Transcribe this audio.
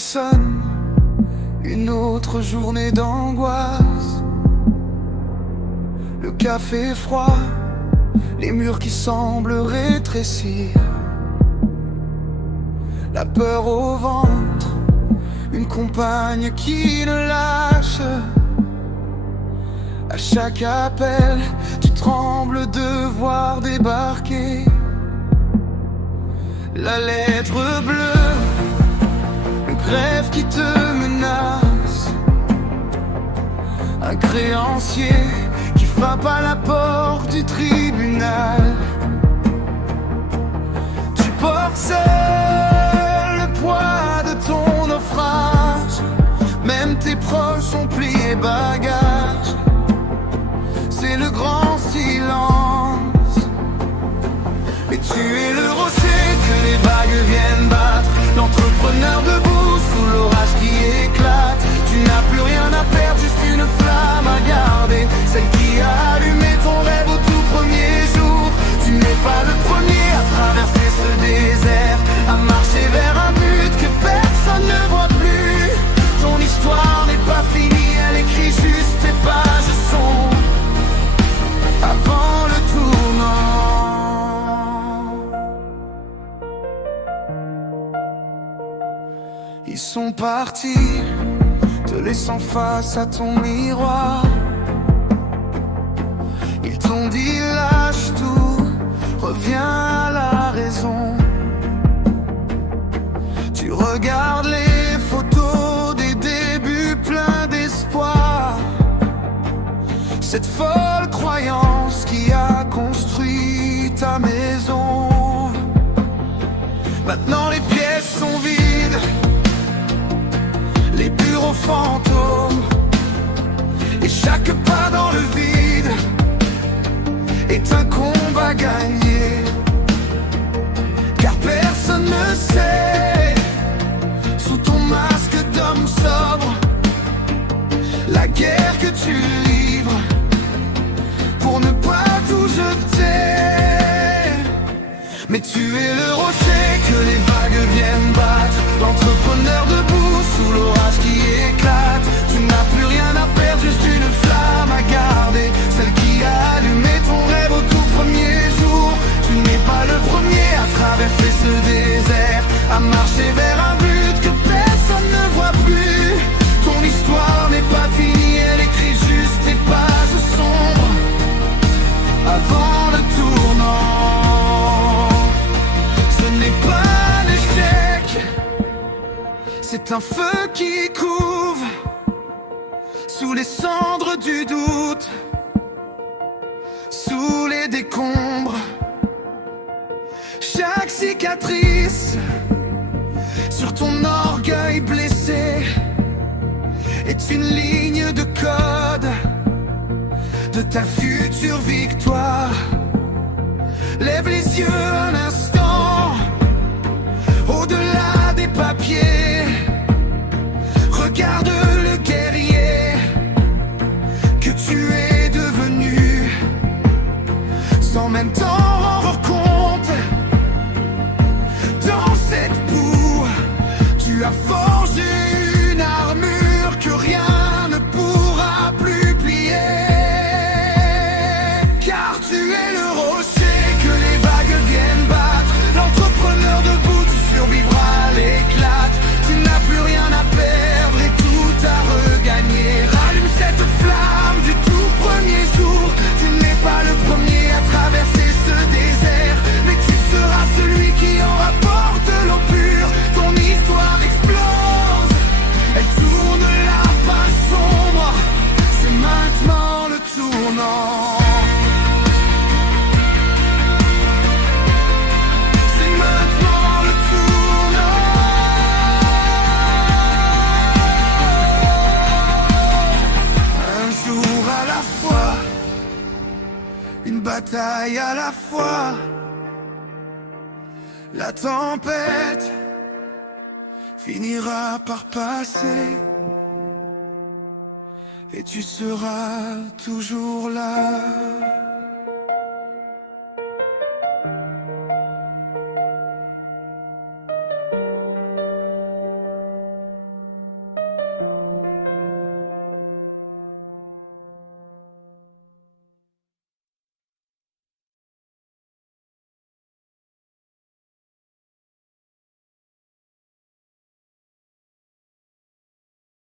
sonne, une autre journée d'angoisse. Le café froid, les murs qui semblent rétrécir, la peur au ventre, une compagne qui ne lâche. À chaque appel, tu trembles de voir débarquer la lettre bleue, le greffe qui te menace, un créancier qui frappe à la porte du tribunal. Tu portes seul le poids de ton naufrage, même tes proches sont pliés bagages. C'est le grand silence, et tu es le rocher que les vagues viennent battre, l'entrepreneur debout sous l'orage qui éclate. Tu n'as plus rien à perdre, juste une flamme à garder, celle qui a allumé ton rêve au tout premier jour. Tu n'es pas le premier à traverser ce désert, à marcher vers un but que personne ne voit plus. Ton histoire n'est pas finie, elle écrit juste tes pages sombres avant le tournant. Ils sont partis, te laissant face à ton miroir. Ils t'ont dit lâche tout, reviens à la raison. Tu regardes les photos des débuts pleins d'espoir, cette folle croyance qui a construit ta maison. Maintenant les pièces sont vides, les bureaux fantômes, et chaque pas dans le vide est un combat gagné. Car personne ne sait, sous ton masque d'homme sobre, la guerre que tu livres pour ne pas tout jeter. Mais tu es le rocher que les vagues viennent battre, l'entrepreneur debout sous l'orage qui éclate. Tu n'as plus rien à perdre, juste une flamme à garder, celle qui a allumé ton rêve au tout premier jour. Tu n'es pas le premier à traverser ce désert, à marcher vers un but que personne ne voit plus. Ton histoire n'est pas finie, elle écrit juste tes pages sombres avant le tournant. Ce n'est pas un échec, c'est un feu qui couve sous les cendres du doute, sous les décombres. Chaque cicatrice sur ton orgueil blessé est une ligne de code de ta future victoire. Lève les yeux un instant, au-delà des papiers. Regarde le guerrier que tu es devenu, sans même t'en rendre compte. Dans cette boue, tu as forgé une armure que rien ne pourra plus plier. Car tu es le rocher que les vagues viennent battre, l'entrepreneur debout, tu survivras à l'éclate. Tu n'as plus rien à perdre et tout à regagner. Rallume cette flamme du tout premier jour. Tu n'es pas le premier à traverser ce désert, mais tu seras celui qui en rapporte l'eau pure. Ton histoire explose, elle tourne la page sombre. C'est maintenant le tournant. C'est maintenant le tournant. Un jour à la fois, une bataille à la fois. La tempête finira par passer et tu seras toujours là.